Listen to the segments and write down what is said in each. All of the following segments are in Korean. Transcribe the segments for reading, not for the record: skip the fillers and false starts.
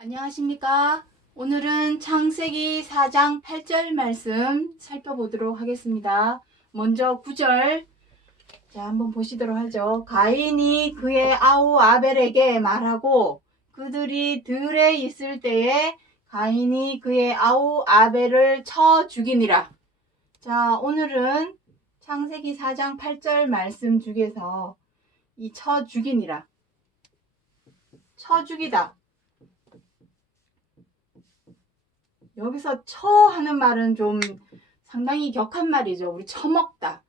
안녕하십니까? 오늘은 창세기 4장 8절 말씀 살펴보도록 하겠습니다. 먼저 9절 한번 보시도록 하죠. 가인이 그의 아우 아벨에게 말하고 그들이 들에 있을 때에 가인이 그의 아우 아벨을 쳐 죽이니라. 자, 오늘은 창세기 4장 8절 말씀 중에서 이 쳐 죽이니라, 쳐 죽이다, 여기서 쳐 하는 말은 좀 상당히 격한 말이죠. 우리 쳐먹다,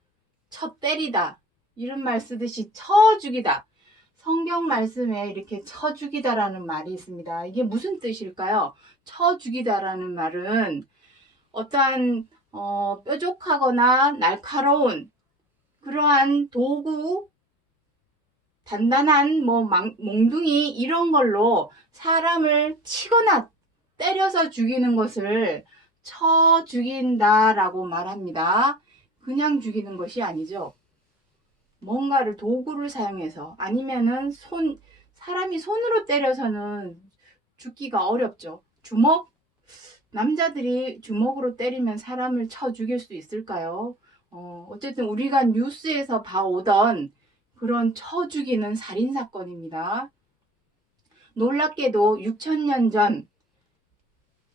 쳐 때리다 이런 말 쓰듯이 쳐 죽이다. 성경 말씀에 이렇게 쳐 죽이다라는 말이 있습니다. 이게 무슨 뜻일까요? 쳐 죽이다라는 말은 어떠한 뾰족하거나 날카로운 그러한 도구, 단단한 몽둥이 이런 걸로 사람을 치거나 때려서 죽이는 것을 쳐 죽인다라고 말합니다. 그냥 죽이는 것이 아니죠. 뭔가를 도구를 사용해서 아니면은 사람이 손으로 때려서는 죽기가 어렵죠. 남자들이 주먹으로 때리면 사람을 쳐 죽일 수 있을까요? 어쨌든 우리가 뉴스에서 봐오던 그런 쳐 죽이는 살인사건입니다. 놀랍게도 6천년 전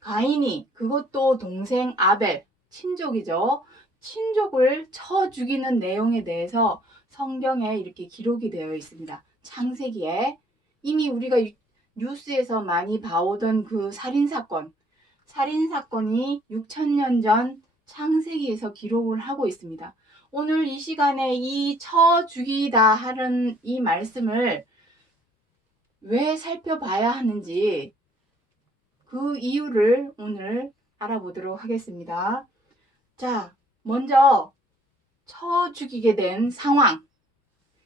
가인이, 그것도 동생 아벨, 친족이죠. 친족을 쳐 죽이는 내용에 대해서 성경에 이렇게 기록이 되어 있습니다. 창세기에 이미 우리가 뉴스에서 많이 봐오던 그 살인사건이 6천년 전 창세기에서 기록을 하고 있습니다. 오늘 이 시간에 이 쳐 죽이다 하는 이 말씀을 왜 살펴봐야 하는지 그 이유를 오늘 알아보도록 하겠습니다. 자, 먼저 쳐 죽이게 된 상황,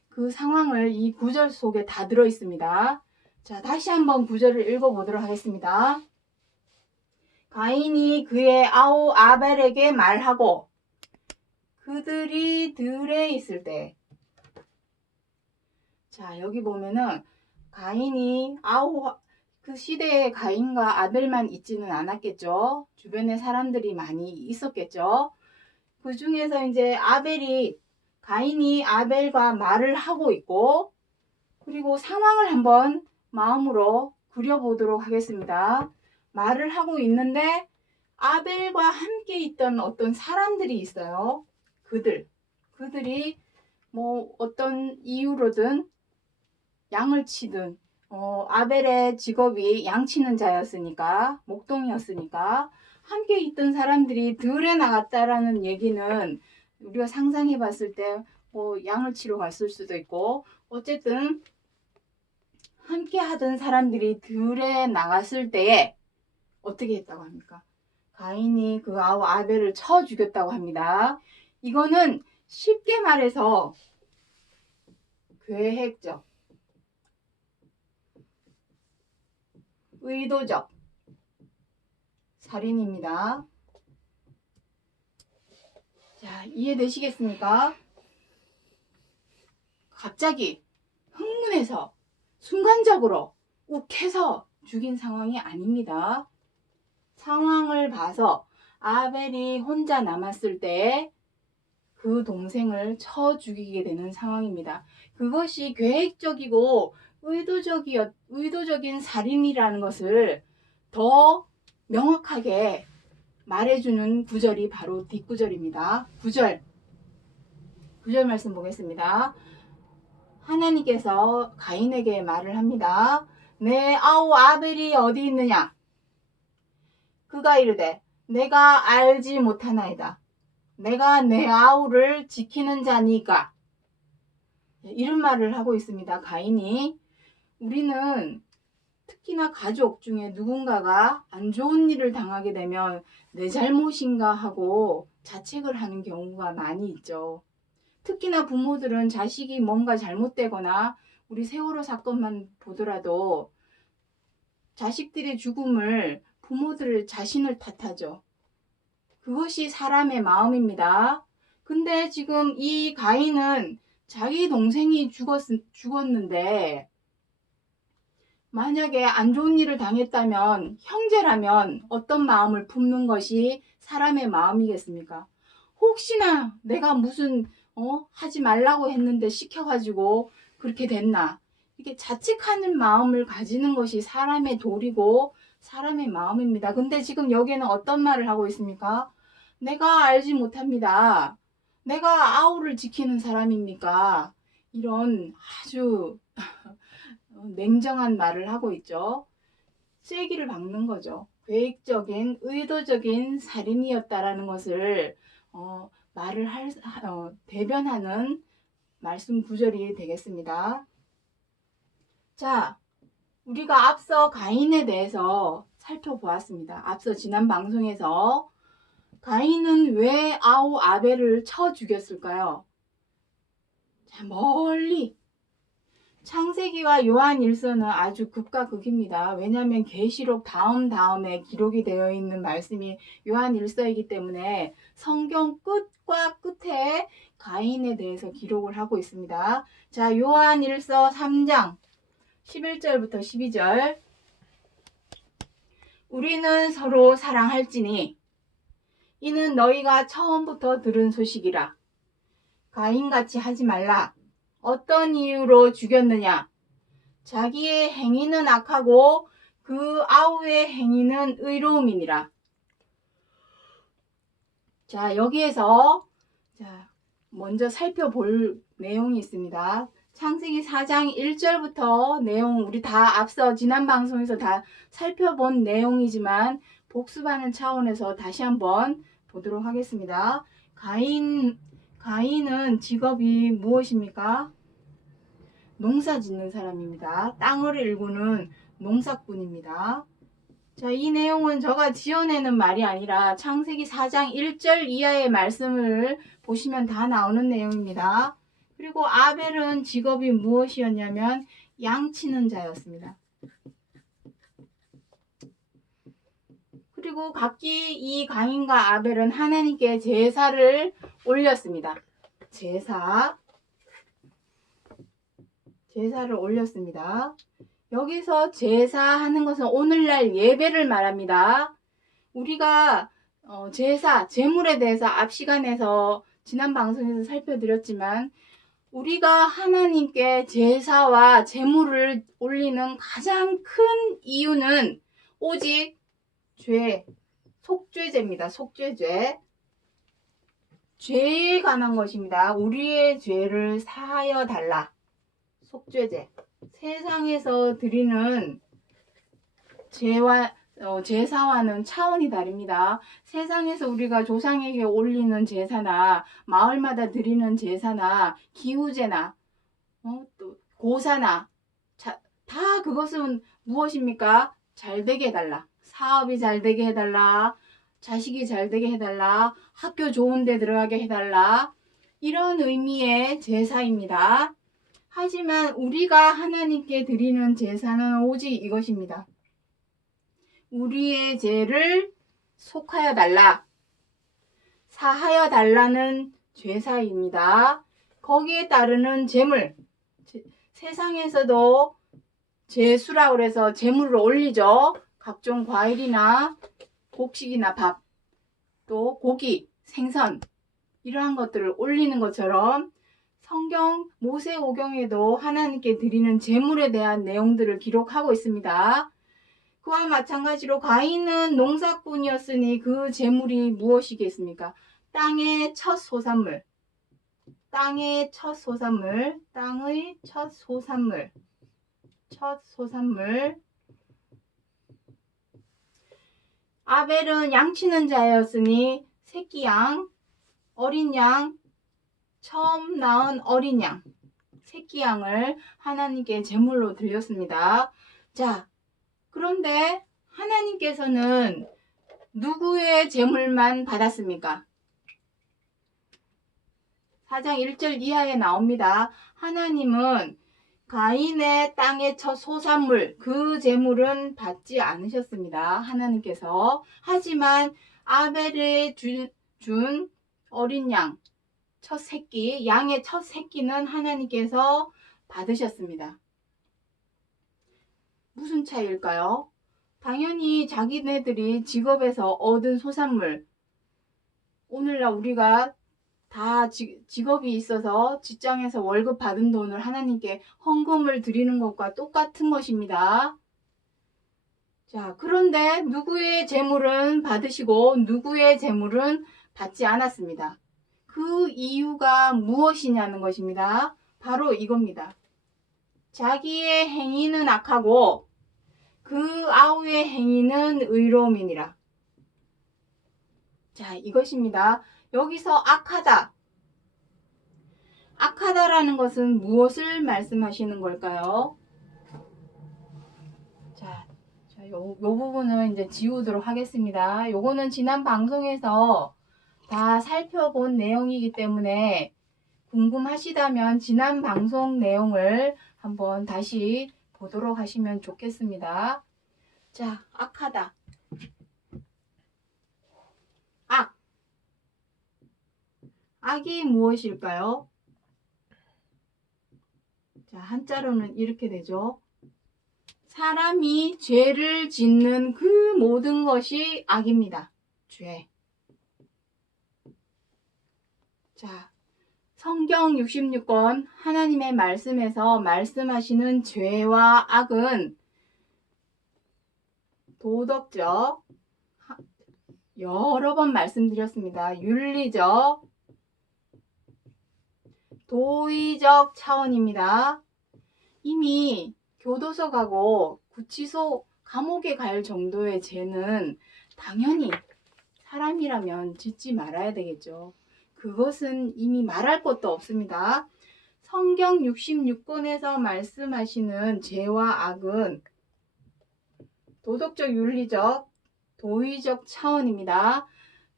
그 상황을 이 구절 속에 다 들어 있습니다. 자, 다시 한번 구절을 읽어보도록 하겠습니다. 가인이 그의 아우 아벨에게 말하고 그들이 들에 있을 때, 자, 여기 보면은 가인이 그 시대에 가인과 아벨만 있지는 않았겠죠. 주변에 사람들이 많이 있었겠죠. 그 중에서 이제 가인이 아벨과 말을 하고 있고, 그리고 상황을 한번 마음으로 그려보도록 하겠습니다. 말을 하고 있는데 아벨과 함께 있던 어떤 사람들이 있어요. 그들이 어떤 이유로든 양을 치든, 아벨의 직업이 양치는 자였으니까, 목동이었으니까, 함께 있던 사람들이 들에 나갔다라는 얘기는 우리가 상상해 봤을 때, 양을 치러 갔을 수도 있고, 어쨌든, 함께 하던 사람들이 들에 나갔을 때에 어떻게 했다고 합니까? 가인이 그 아우 아벨을 쳐 죽였다고 합니다. 이거는 쉽게 말해서 계획적, 의도적 살인입니다. 자, 이해되시겠습니까? 갑자기 흥분해서 순간적으로 욱해서 죽인 상황이 아닙니다. 상황을 봐서 아벨이 혼자 남았을 때 그 동생을 쳐 죽이게 되는 상황입니다. 그것이 계획적이고 의도적인 살인이라는 것을 더 명확하게 말해주는 구절이 바로 뒷구절입니다. 9절 말씀 보겠습니다. 하나님께서 가인에게 말을 합니다. 내 아우 아벨이 어디 있느냐? 그가 이르되 내가 알지 못하나이다. 내가 내 아우를 지키는 자니까. 이런 말을 하고 있습니다. 가인이. 우리는 특히나 가족 중에 누군가가 안 좋은 일을 당하게 되면 내 잘못인가 하고 자책을 하는 경우가 많이 있죠. 특히나 부모들은 자식이 뭔가 잘못되거나, 우리 세월호 사건만 보더라도 자식들의 죽음을 자신을 탓하죠. 그것이 사람의 마음입니다. 근데 지금 이 가인은 자기 동생이 죽었는데 만약에 안 좋은 일을 당했다면 형제라면 어떤 마음을 품는 것이 사람의 마음이겠습니까? 혹시나 내가 무슨 하지 말라고 했는데 시켜가지고 그렇게 됐나? 이렇게 자책하는 마음을 가지는 것이 사람의 도리고 사람의 마음입니다. 근데 지금 여기에는 어떤 말을 하고 있습니까? 내가 알지 못합니다. 내가 아우를 지키는 사람입니까? 이런 아주 냉정한 말을 하고 있죠. 쐐기를 박는 거죠. 계획적인 의도적인 살인이었다라는 것을 말을 대변하는 말씀 구절이 되겠습니다. 자, 우리가 앞서 가인에 대해서 살펴보았습니다. 앞서 지난 방송에서 가인은 왜 아우 아벨을 쳐 죽였을까요? 자, 멀리 창세기와 요한일서는 아주 극과 극입니다. 왜냐하면 계시록 다음에 기록이 되어 있는 말씀이 요한일서이기 때문에 성경 끝과 끝에 가인에 대해서 기록을 하고 있습니다. 자, 요한일서 3장 11절부터 12절. 우리는 서로 사랑할지니 이는 너희가 처음부터 들은 소식이라. 가인같이 하지 말라. 어떤 이유로 죽였느냐? 자기의 행위는 악하고 그 아우의 행위는 의로움이니라. 자, 여기에서 먼저 살펴볼 내용이 있습니다. 창세기 4장 1절부터 내용 우리 다 앞서 지난 방송에서 다 살펴본 내용이지만 복습하는 차원에서 다시 한번 보도록 하겠습니다. 가인은 직업이 무엇입니까? 농사 짓는 사람입니다. 땅을 일구는 농사꾼입니다. 자, 이 내용은 제가 지어내는 말이 아니라 창세기 4장 1절 이하의 말씀을 보시면 다 나오는 내용입니다. 그리고 아벨은 직업이 무엇이었냐면 양치는 자였습니다. 그리고 각기 이 가인과 아벨은 하나님께 제사를 올렸습니다. 제사를 올렸습니다. 여기서 제사하는 것은 오늘날 예배를 말합니다. 우리가 제물에 대해서 앞 시간에서 지난 방송에서 살펴드렸지만 우리가 하나님께 제사와 제물을 올리는 가장 큰 이유는 오직 속죄제입니다. 속죄죄. 죄에 관한 것입니다. 우리의 죄를 사하여 달라. 속죄제. 세상에서 드리는 제사와는 차원이 다릅니다. 세상에서 우리가 조상에게 올리는 제사나 마을마다 드리는 제사나 기후제나 또 고사나 다 그것은 무엇입니까? 잘되게 해달라. 사업이 잘되게 해달라. 자식이 잘되게 해달라. 학교 좋은 데 들어가게 해달라. 이런 의미의 제사입니다. 하지만 우리가 하나님께 드리는 제사는 오직 이것입니다. 우리의 죄를 속하여 달라. 사하여 달라는 제사입니다. 거기에 따르는 제물. 세상에서도 제수라고 해서 제물을 올리죠. 각종 과일이나 곡식이나 밥, 또 고기, 생선 이러한 것들을 올리는 것처럼 성경 모세오경에도 하나님께 드리는 제물에 대한 내용들을 기록하고 있습니다. 그와 마찬가지로 가인은 농사꾼이었으니 그 제물이 무엇이겠습니까? 땅의 첫 소산물. 땅의 첫 소산물. 아벨은 양치는 자였으니 새끼 양, 어린 양, 처음 낳은 어린 양, 새끼 양을 하나님께 제물로 드렸습니다. 자, 그런데 하나님께서는 누구의 제물만 받았습니까? 4장 1절 이하에 나옵니다. 하나님은 가인의 땅의 첫 소산물, 그 제물은 받지 않으셨습니다. 하나님께서. 하지만 아벨의 준 어린 양, 첫 새끼, 양의 첫 새끼는 하나님께서 받으셨습니다. 무슨 차이일까요? 당연히 자기네들이 직업에서 얻은 소산물, 오늘날 우리가 다 직업이 있어서 직장에서 월급 받은 돈을 하나님께 헌금을 드리는 것과 똑같은 것입니다. 자, 그런데 누구의 재물은 받으시고 누구의 재물은 받지 않았습니다. 그 이유가 무엇이냐는 것입니다. 바로 이겁니다. 자기의 행위는 악하고 그 아우의 행위는 의로움이니라. 자, 이것입니다. 여기서 악하다. 악하다라는 것은 무엇을 말씀하시는 걸까요? 자, 요 부분은 이제 지우도록 하겠습니다. 요거는 지난 방송에서 다 살펴본 내용이기 때문에 궁금하시다면 지난 방송 내용을 한번 다시 보도록 하시면 좋겠습니다. 자, 악하다. 악. 악이 무엇일까요? 자, 한자로는 이렇게 되죠. 사람이 죄를 짓는 그 모든 것이 악입니다. 죄. 자, 성경 66권 하나님의 말씀에서 말씀하시는 죄와 악은 도덕적, 여러 번 말씀드렸습니다. 윤리적, 도의적 차원입니다. 이미 교도소 가고 구치소, 감옥에 갈 정도의 죄는 당연히 사람이라면 짓지 말아야 되겠죠. 그것은 이미 말할 것도 없습니다. 성경 66권에서 말씀하시는 죄와 악은 도덕적, 윤리적, 도의적 차원입니다.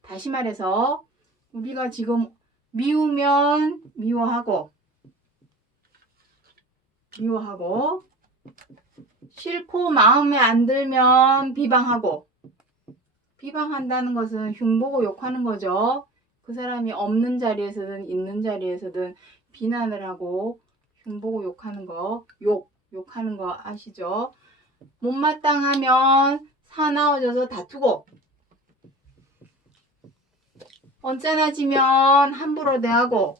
다시 말해서 우리가 지금 미우면 미워하고 싫고 마음에 안 들면 비방하고, 비방한다는 것은 흉보고 욕하는 거죠. 그 사람이 없는 자리에서든 있는 자리에서든 비난을 하고 흉보고 욕하는 거, 욕하는 거 아시죠? 못마땅하면 사나워져서 다투고, 언짢아지면 함부로 대하고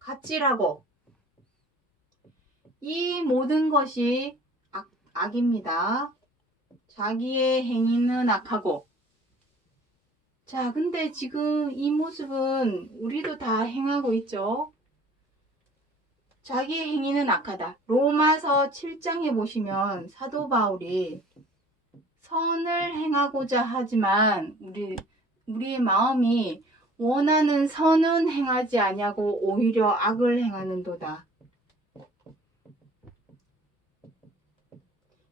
갑질하고, 이 모든 것이 악입니다. 자기의 행위는 악하고. 자, 근데 지금 이 모습은 우리도 다 행하고 있죠. 자기의 행위는 악하다. 로마서 7장에 보시면 사도 바울이 선을 행하고자 하지만 우리의 마음이 원하는 선은 행하지 아니하고 오히려 악을 행하는도다.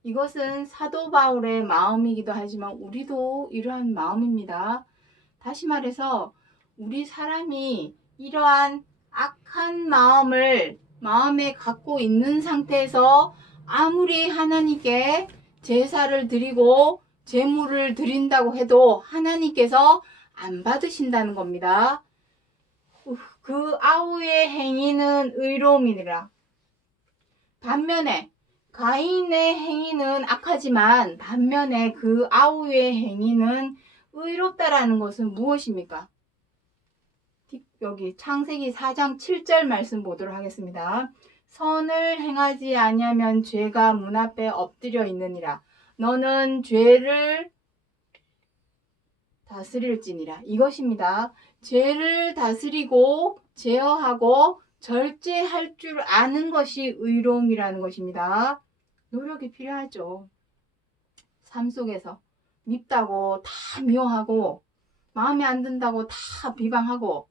이것은 사도 바울의 마음이기도 하지만 우리도 이러한 마음입니다. 다시 말해서 우리 사람이 이러한 악한 마음을 마음에 갖고 있는 상태에서 아무리 하나님께 제사를 드리고 제물을 드린다고 해도 하나님께서 안 받으신다는 겁니다. 그 아우의 행위는 의로움이니라. 반면에 가인의 행위는 악하지만 반면에 그 아우의 행위는 의롭다라는 것은 무엇입니까? 여기 창세기 4장 7절 말씀 보도록 하겠습니다. 선을 행하지 아니하면 죄가 문 앞에 엎드려 있느니라. 너는 죄를 다스릴지니라. 이것입니다. 죄를 다스리고 제어하고 절제할 줄 아는 것이 의로움이라는 것입니다. 노력이 필요하죠. 삶 속에서 밉다고 다 미워하고 마음에 안 든다고 다 비방하고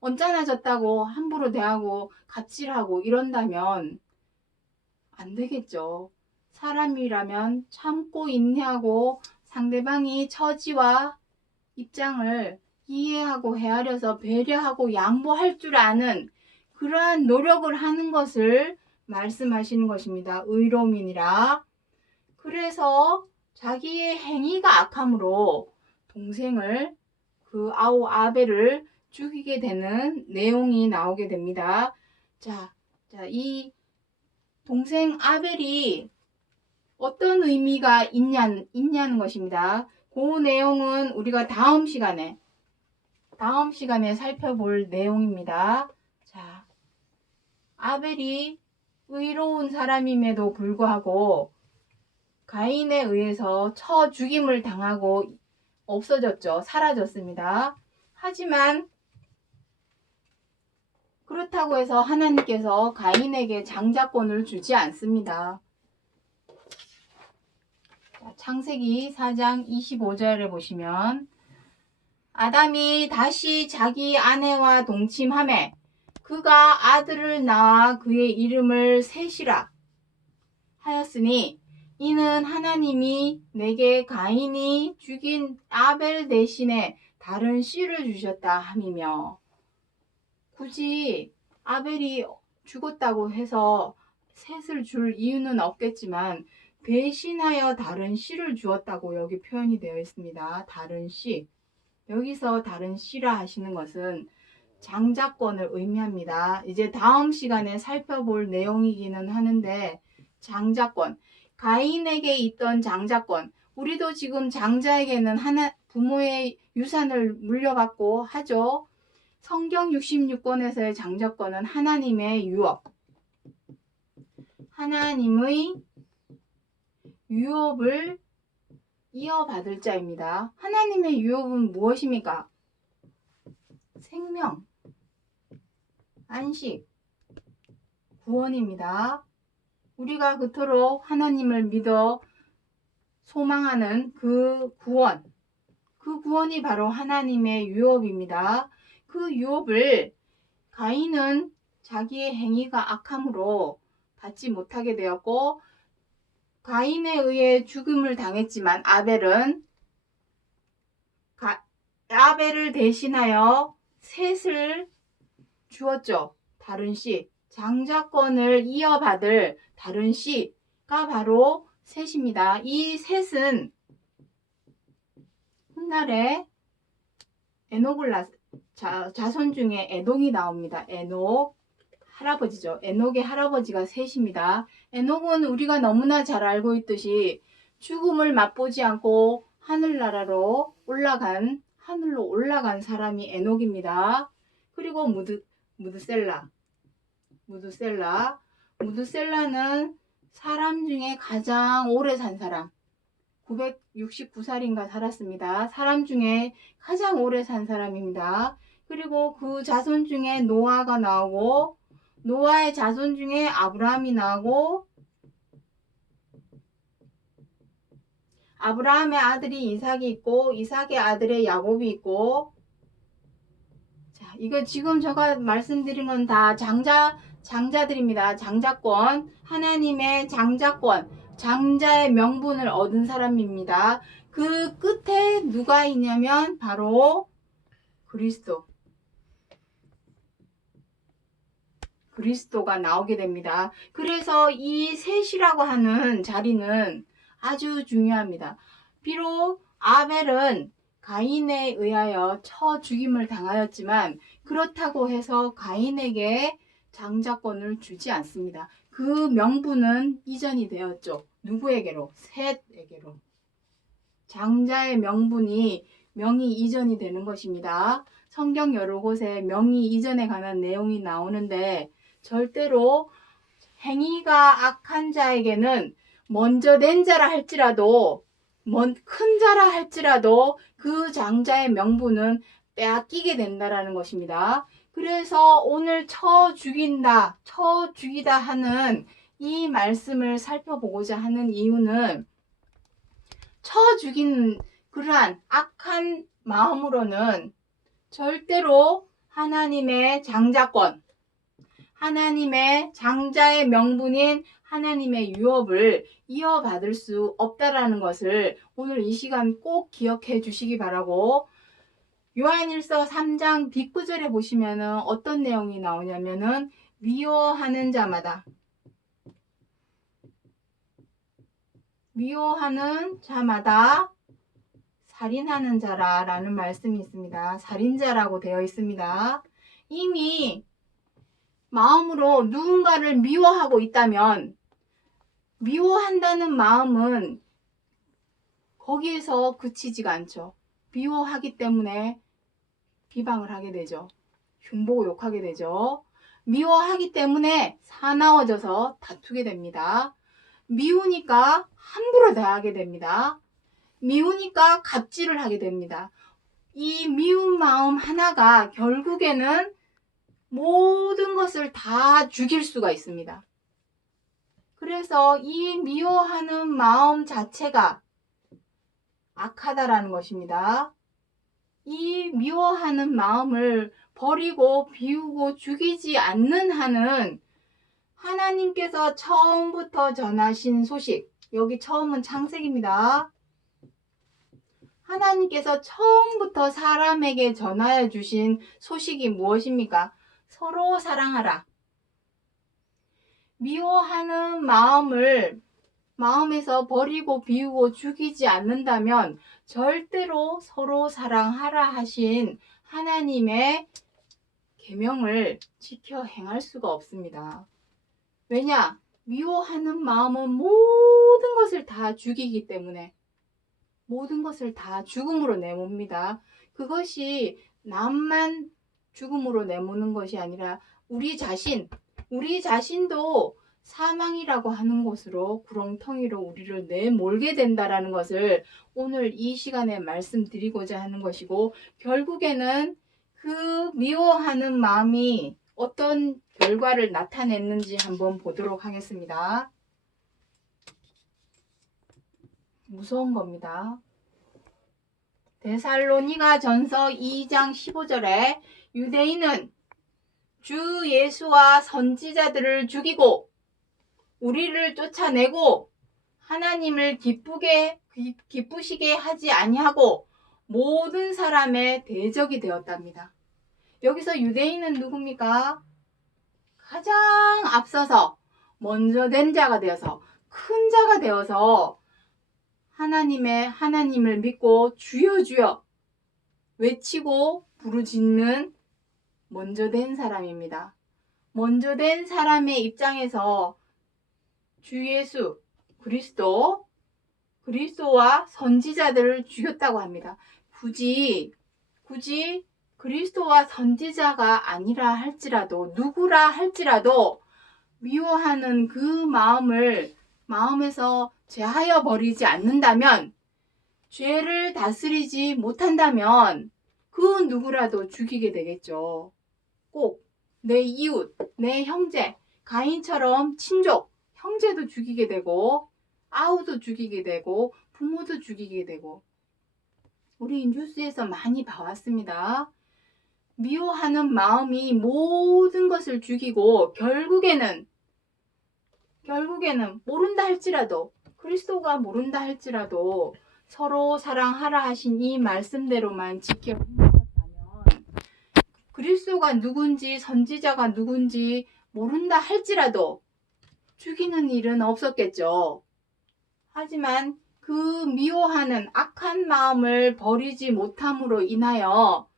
언짢아졌다고 함부로 대하고 갑질하고 이런다면 안 되겠죠. 사람이라면 참고 인내하고 상대방이 처지와 입장을 이해하고 헤아려서 배려하고 양보할 줄 아는 그러한 노력을 하는 것을 말씀하시는 것입니다. 의로움이니라. 그래서 자기의 행위가 악함으로 동생을, 그 아우 아벨을 죽이게 되는 내용이 나오게 됩니다. 이 동생 아벨이 어떤 의미가 있냐는 것입니다. 그 내용은 우리가 다음 시간에 살펴볼 내용입니다. 자, 아벨이 의로운 사람임에도 불구하고 가인에 의해서 쳐 죽임을 당하고 없어졌죠. 사라졌습니다. 하지만 그렇다고 해서 하나님께서 가인에게 장자권을 주지 않습니다. 창세기 4장 25절에 보시면 아담이 다시 자기 아내와 동침하매 그가 아들을 낳아 그의 이름을 셋이라 하였으니 이는 하나님이 내게 가인이 죽인 아벨 대신에 다른 씨를 주셨다 함이며, 굳이 아벨이 죽었다고 해서 셋을 줄 이유는 없겠지만 대신하여 다른 씨를 주었다고 여기 표현이 되어 있습니다. 다른 씨. 여기서 다른 씨라 하시는 것은 장자권을 의미합니다. 이제 다음 시간에 살펴볼 내용이기는 하는데, 장자권, 가인에게 있던 장자권, 우리도 지금 장자에게는 부모의 유산을 물려받고 하죠. 성경 66권에서의 장자권은 하나님의 유업, 하나님의 유업을 이어받을 자입니다. 하나님의 유업은 무엇입니까? 생명, 안식, 구원입니다. 우리가 그토록 하나님을 믿어 소망하는 그 구원이 바로 하나님의 유업입니다. 그 유업을 가인은 자기의 행위가 악함으로 받지 못하게 되었고, 가인에 의해 죽음을 당했지만 아벨을 대신하여 셋을 주었죠. 다른 씨, 장자권을 이어받을 다른 씨가 바로 셋입니다. 이 셋은 훗날에 자손 중에 에녹이 나옵니다. 에녹 할아버지죠. 에녹의 할아버지가 셋입니다. 에녹은 우리가 너무나 잘 알고 있듯이 죽음을 맛보지 않고 하늘로 올라간 사람이 에녹입니다. 그리고 무드셀라는 사람 중에 가장 오래 산 사람, 969살인가 살았습니다. 사람 중에 가장 오래 산 사람입니다. 그리고 그 자손 중에 노아가 나오고, 노아의 자손 중에 아브라함이 나오고, 아브라함의 아들이 이삭이 있고, 이삭의 아들의 야곱이 있고, 자, 이거 지금 제가 말씀드린 건 다 장자들입니다. 장자권, 하나님의 장자권, 장자의 명분을 얻은 사람입니다. 그 끝에 누가 있냐면 바로 그리스도가 나오게 됩니다. 그래서 이 셋이라고 하는 자리는 아주 중요합니다. 비록 아벨은 가인에 의하여 쳐 죽임을 당하였지만 그렇다고 해서 가인에게 장자권을 주지 않습니다. 그 명분은 이전이 되었죠. 누구에게로? 셋에게로. 장자의 명이 이전이 되는 것입니다. 성경 여러 곳에 명의 이전에 관한 내용이 나오는데, 절대로 행위가 악한 자에게는 먼저 낸 자라 할지라도, 큰 자라 할지라도 그 장자의 명분은 빼앗기게 된다라는 것입니다. 그래서 오늘 쳐 죽이다 하는 이 말씀을 살펴보고자 하는 이유는, 쳐 죽인 그러한 악한 마음으로는 절대로 하나님의 장자권, 하나님의 장자의 명분인 하나님의 유업을 이어받을 수 없다라는 것을 오늘 이 시간 꼭 기억해 주시기 바라고, 요한일서 3장 뒷구절에 보시면은 어떤 내용이 나오냐면은 미워하는 자마다 살인하는 자라라는 말씀이 있습니다. 살인자라고 되어 있습니다. 이미 마음으로 누군가를 미워하고 있다면 미워한다는 마음은 거기에서 그치지가 않죠. 미워하기 때문에 비방을 하게 되죠. 흉보고 욕하게 되죠. 미워하기 때문에 사나워져서 다투게 됩니다. 미우니까 함부로 대하게 됩니다. 미우니까 갑질을 하게 됩니다. 이 미운 마음 하나가 결국에는 모든 것을 다 죽일 수가 있습니다. 그래서 이 미워하는 마음 자체가 악하다라는 것입니다. 이 미워하는 마음을 버리고 비우고 죽이지 않는 한은 하나님께서 처음부터 전하신 소식, 여기 처음은 창세기입니다. 하나님께서 처음부터 사람에게 전하여 주신 소식이 무엇입니까? 서로 사랑하라. 미워하는 마음을 마음에서 버리고 비우고 죽이지 않는다면 절대로 서로 사랑하라 하신 하나님의 계명을 지켜 행할 수가 없습니다. 왜냐? 미워하는 마음은 모든 것을 다 죽이기 때문에 모든 것을 다 죽음으로 내모입니다. 그것이 남만 죽음으로 내모는 것이 아니라 우리 자신도 사망이라고 하는 곳으로 구렁텅이로 우리를 내몰게 된다라는 것을 오늘 이 시간에 말씀드리고자 하는 것이고, 결국에는 그 미워하는 마음이 어떤 결과를 나타냈는지 한번 보도록 하겠습니다. 무서운 겁니다. 데살로니가 전서 2장 15절에 유대인은 주 예수와 선지자들을 죽이고 우리를 쫓아내고 하나님을 기쁘시게 하지 아니하고 모든 사람의 대적이 되었답니다. 여기서 유대인은 누굽니까? 가장 앞서서 먼저 된 자가 되어서 큰 자가 되어서 하나님을 믿고 주여 주여 외치고 부르짖는 먼저 된 사람입니다. 먼저 된 사람의 입장에서 주 예수 그리스도와 선지자들을 죽였다고 합니다. 굳이 그리스도와 선지자가 아니라 할지라도, 누구라 할지라도 미워하는 그 마음을 마음에서 제하여 버리지 않는다면, 죄를 다스리지 못한다면 그 누구라도 죽이게 되겠죠. 꼭 내 이웃, 내 형제, 가인처럼 친족, 형제도 죽이게 되고 아우도 죽이게 되고 부모도 죽이게 되고, 우리 뉴스에서 많이 봐왔습니다. 미워하는 마음이 모든 것을 죽이고 결국에는 모른다 할지라도, 그리스도가 모른다 할지라도 서로 사랑하라 하신 이 말씀대로만 지켜 행하였다면, 그리스도가 누군지 선지자가 누군지 모른다 할지라도 죽이는 일은 없었겠죠. 하지만 그 미워하는 악한 마음을 버리지 못함으로 인하여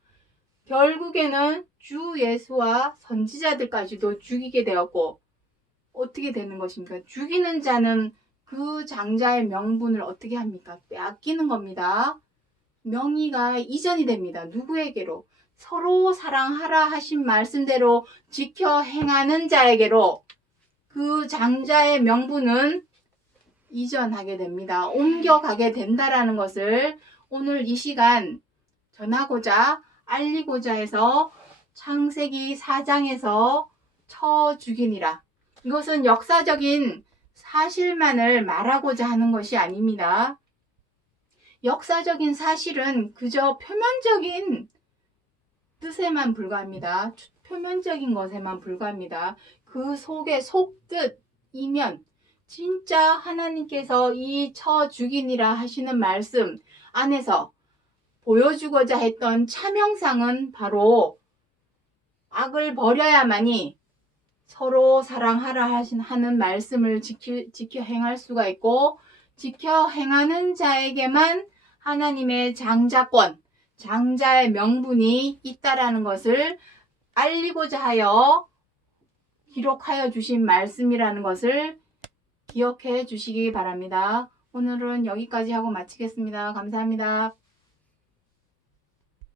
결국에는 주 예수와 선지자들까지도 죽이게 되었고, 어떻게 되는 것입니까? 죽이는 자는 그 장자의 명분을 어떻게 합니까? 빼앗기는 겁니다. 명의가 이전이 됩니다. 누구에게로? 서로 사랑하라 하신 말씀대로 지켜 행하는 자에게로 그 장자의 명분은 이전하게 됩니다. 옮겨가게 된다라는 것을 오늘 이 시간 전하고자 알리고자 해서 창세기 4장에서 쳐 죽이니라. 이것은 역사적인 사실만을 말하고자 하는 것이 아닙니다. 역사적인 사실은 그저 표면적인 뜻에만 불과합니다. 표면적인 것에만 불과합니다. 그 속의 속뜻, 이면, 진짜 하나님께서 이 쳐 죽이니라 하시는 말씀 안에서 보여주고자 했던 참형상은 바로 악을 버려야만이 서로 사랑하라 하는 말씀을 지켜 행할 수가 있고, 지켜 행하는 자에게만 하나님의 장자권, 장자의 명분이 있다라는 것을 알리고자 하여 기록하여 주신 말씀이라는 것을 기억해 주시기 바랍니다. 오늘은 여기까지 하고 마치겠습니다. 감사합니다.